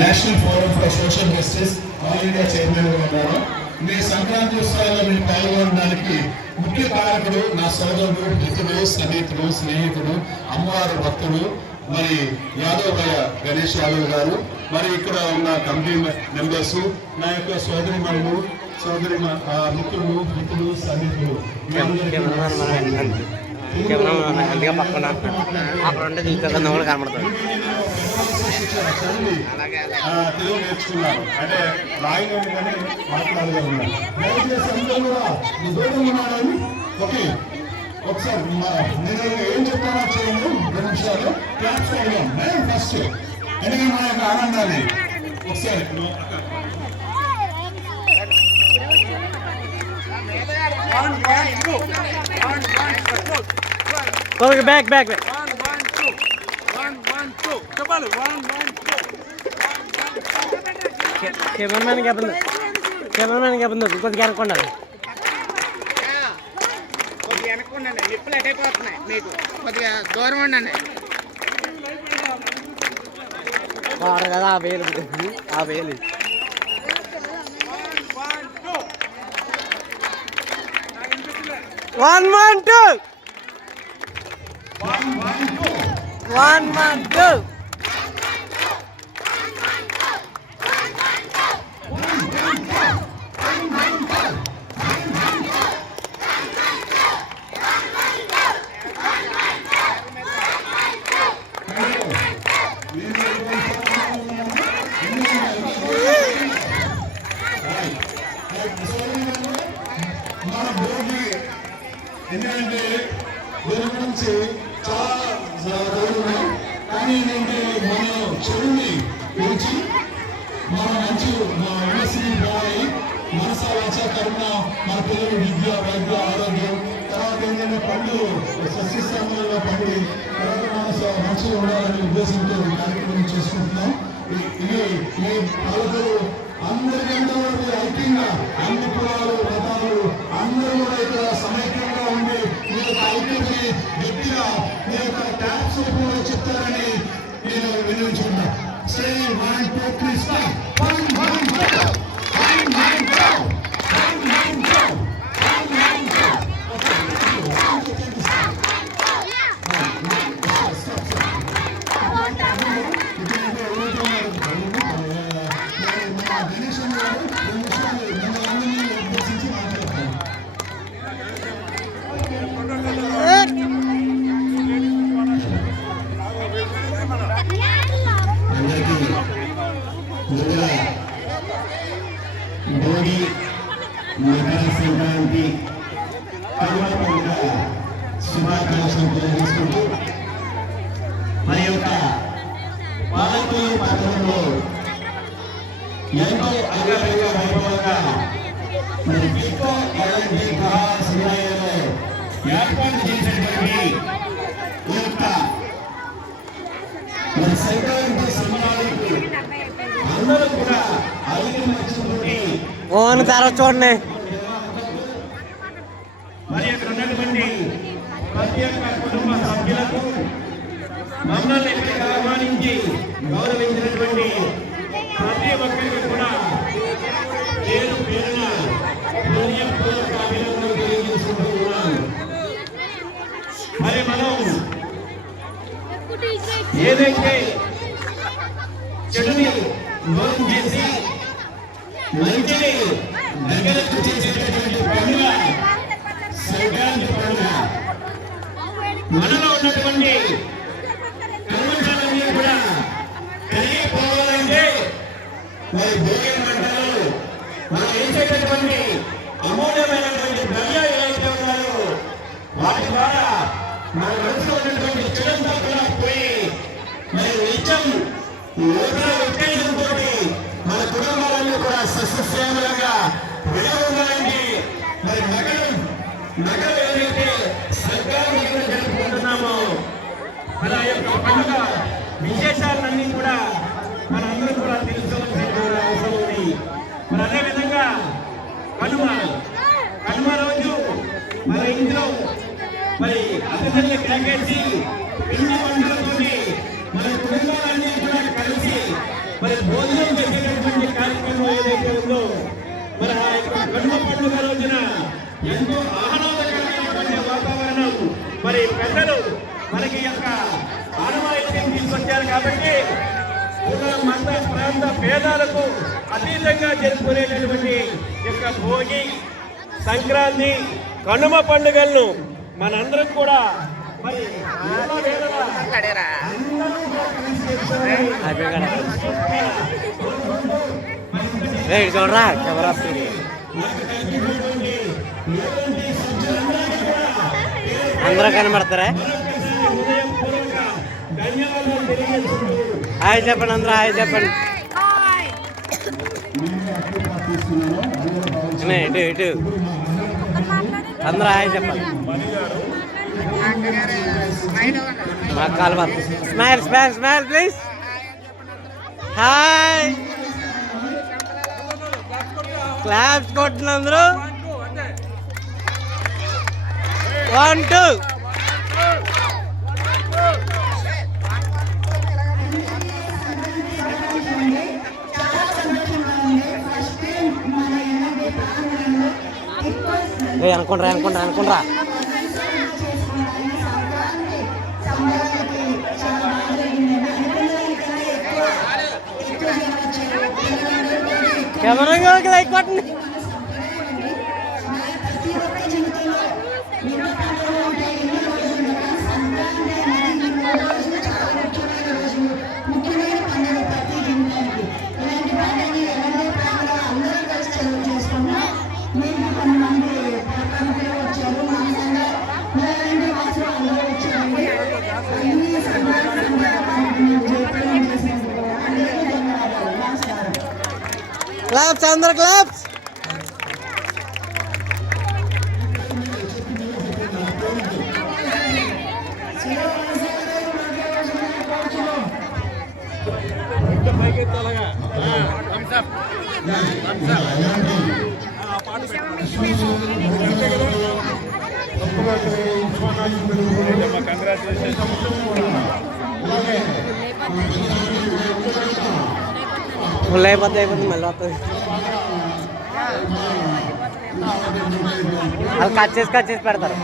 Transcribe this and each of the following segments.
National forum for social justice all India chairman గా ఉన్నారు. మీ సంక్రాంతి ఉత్సవాల్లో మీరు పాల్గొనడానికి ముఖ్య కారకుడు నా సోదరుడు, మిత్రుడు, సన్నిహితుడు, స్నేహితుడు, అమ్మవారి భక్తుడు మరి యాదవ్ భయ్య గణేష్ యాదవ్ గారు. మరి ఇక్కడ ఉన్న కమిటీ మెంబర్స్, నా యొక్క సోదరిమణులు, మిత్రులు, సన్నిహితులు తెలుగు నేర్చుకున్నారు అంటే రాయడం కానీ మాట్లాడగలుగుతున్నారు. ఓకే, ఒకసారి నేను ఏం చెప్తానో చేయండి, 2 నిమిషాలు క్లాప్స్ అడిగాం ఫస్ట్. ఎందుకంటే మా యొక్క ఆనందాన్ని ఒకసారి బ్యాక్ 1 1 2 చెప్పాలి. 1 1 2 కెమెరామెన్ చెప్పండి కొద్దిగా అనుకోండి. కొద్దిగా వెనక్కుండండి, నిప్పులు ఎటైపోతున్నాయి, మీకు కొద్దిగా దూరం ఉండండి. కదా ఆ వేలు 1 1 2 1 1 2 ఎందుకంటే దీని గురించి చాలా రోజులు, కానీ ఏంటంటే మన చెడుని పిలిచి మన మంచి యూనివర్సిటీ పోయి మనస వాచ కరుణ మన పిల్లలు విద్య, వైద్య, ఆరోగ్యం, తర్వాత ఏంటంటే పండు సస్యశ్యామలుగా పండి తర్వాత మన మంచిగా ఉండాలనే ఉద్దేశంతో ఈ కార్యక్రమం చేసుకుంటున్నాం. ఈ పాలకులు అందరికంటే ఐక్యంగా అన్ని కులాలు, మతాలు అందరూ కూడా ఇక్కడ సమైక్యంగా ఉండి మీ యొక్క ఐక్యతని గట్టిగా మీ యొక్క ట్యాక్స్ కూడా చెప్తారని నేను వినియోగించుకున్నా. Say 1 2 3 start. 1 1 2 1 1 2 1 1 2 1 1 2. భోగి, మకర సంక్రాంతి, కనుమ పండుగ శుభాకాంక్షలు తెలియజేసుకుంటూ మన యొక్క పాలకులు పట్టణంలో ఎంతో అంగరంగ వైభవంగా మరి ఎక్కువ ఎలాంటి సమయంలో ఏర్పాటు చేసినటువంటి ఈ యొక్క మరి సంక్రాంతి సంబరాలకు అందరూ కూడా ఓన్ తర్వాత చూడండి. మరి అక్కడ ఉన్నటువంటి ప్రతి ఒక్క కుటుంబ సభ్యులకు మమ్మల్ని ఇక్కడికి ఆహ్వానించి గౌరవించినటువంటి ప్రతి ఒక్కరికి కూడా పేరు పేరున హృదయపూర్వక అభినందనలు తెలియజేసుకుంటూ ఉన్నాను. మరి మనం ఏదైతే చెడుని దూరం చేసి మంచిని దగ్గరకు చేసేటటువంటి పండుగ సంక్రాంతి పండుగ. మనలో ఉన్నటువంటి కల్మషాలన్నీ కూడా కలిగిపోవాలంటే మరి భోగి మంటలు మనం వేసేటటువంటి అమూల్యమైనటువంటి ద్రవ్య ఏదైతే ఉన్నాయో వాటి ద్వారా మన మనసులో ఉన్నటువంటి చెడంతా కూడా పోయి మరి నిత్యం ఉత్తేజంతో మన కుటుంబాలన్నీ కూడా సస్యశ్యామలంగా విలువలండి. మరి నగరం ఏదైతే సంక్రాంతి జరుపుకుంటున్నామో మన యొక్క పండుగ విశేషాలన్నీ కూడా మనందరూ కూడా తెలుసుకోవాల్సిన అవసరం ఉంది. మరి అదేవిధంగా కనుమ రోజు మన ఇంట్లో మరి అతిథుల్ని కేకేసి పిండి వంటలతో మన కుటుంబాలన్నీ కూడా కలిసి మరి భోజనం చేసేటటువంటి కార్యక్రమం ఏదైతే ఉందో మరి ఆ యొక్క కనుమ పండుగ రోజున ఎంతో ఆహ్లాదకరమైనటువంటి వాతావరణం మరి పెద్దలు మనకి యొక్క ఆనవాయితీని తీసుకొచ్చారు కాబట్టి కుల మత ప్రాంత భేదాలకు అతీతంగా జరుపుకునేటటువంటి యొక్క భోగి సంక్రాంతి కనుమ పండుగలను మనందరం కూడా మరి మాట్లాడారా చూడరా కెమెరా వస్తుంది అందరూ కనబడతారా హాయ్ చెప్పండి అందరూ హాయ్ చెప్పండి ఇటు ఇటు అందరూ హాయ్ చెప్పండి మా కాలు smile smile smile please hi claps కొట్టిన అందరూ 1 2 అనుకుంటా కెమెరా లైక్ కొట్టండి క్లాప్స్ అందరు క్లాప్స్ ఫుల్ అయిపోతుంది మళ్ళీ వస్తుంది వాళ్ళు కట్ చేసి పెడతారు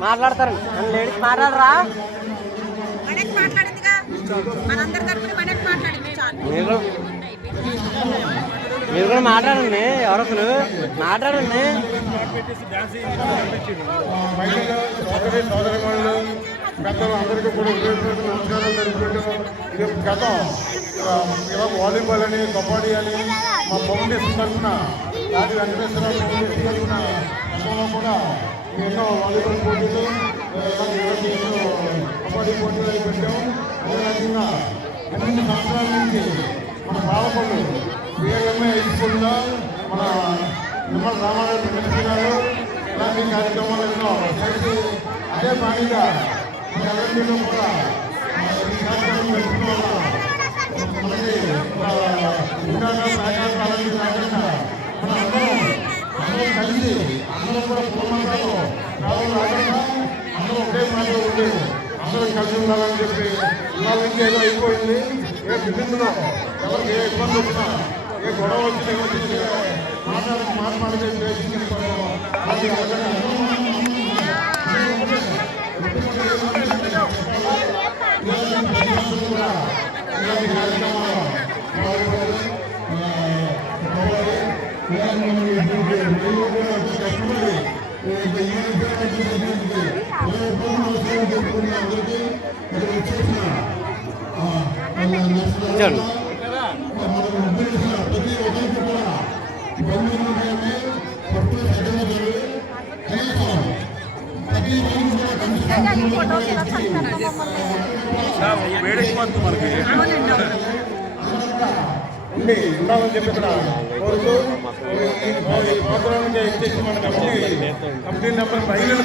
మాట్లాడతారు లేడీస్ మాట్లాడరా మీరు కూడా మాట్లాడండి ఎవరొకరు మాట్లాడండి పెద్దలు అందరికీ కూడా నమస్కారాలు తెలుపుకుంటాం. ఇది గతం ఇలా వాలీబాల్ అని కబడ్డీ అని మా ఫౌండేషన్ తరఫున రాజు వెంకటేశ్వరరావు ఫౌండేషన్ తరఫున గతంలో కూడా ఎన్నో వాలీబాల్ పోటీలు ఎన్నో కబడ్డీ పోటీలు అవి పెట్టాము. అదే రకంగా అన్ని సంవత్సరాల నుంచి మన పాలకొల్లు బిఎల్ఎంఏ హై స్కూల్లో మన నిమ్మల రామారావు మినిస్టర్ గారు ఇలాంటి కార్యక్రమాలు ఎన్నో చేసి అదే బాగా ఎవరిలో కూడా ఈ కార్యక్రమం పెట్టుకోవడం మనకి అలాంటి కాకుండా మన అందరం కలిసి అందరం కూడా పూర్ణంలో రావడం రాకుండా అందరూ ఒకే మాటలో ఉండి అందరం కలిసి ఉండాలని చెప్పి ఇవాళ నుంచి ఏదో అయిపోయింది. ఏ బిల్డింగ్లో ఎవరికి ఏ ఇబ్బంది వచ్చినా ఏ గొడవ వచ్చినా మాట్లాడితే అలాంటి ఉండి ఉండాలని చెప్పి ఇక్కడ కోరుతూ ఈ ప్రోగ్రామ్ ఇచ్చేసి మన కమిటీ నెంబర్ మహిళలకు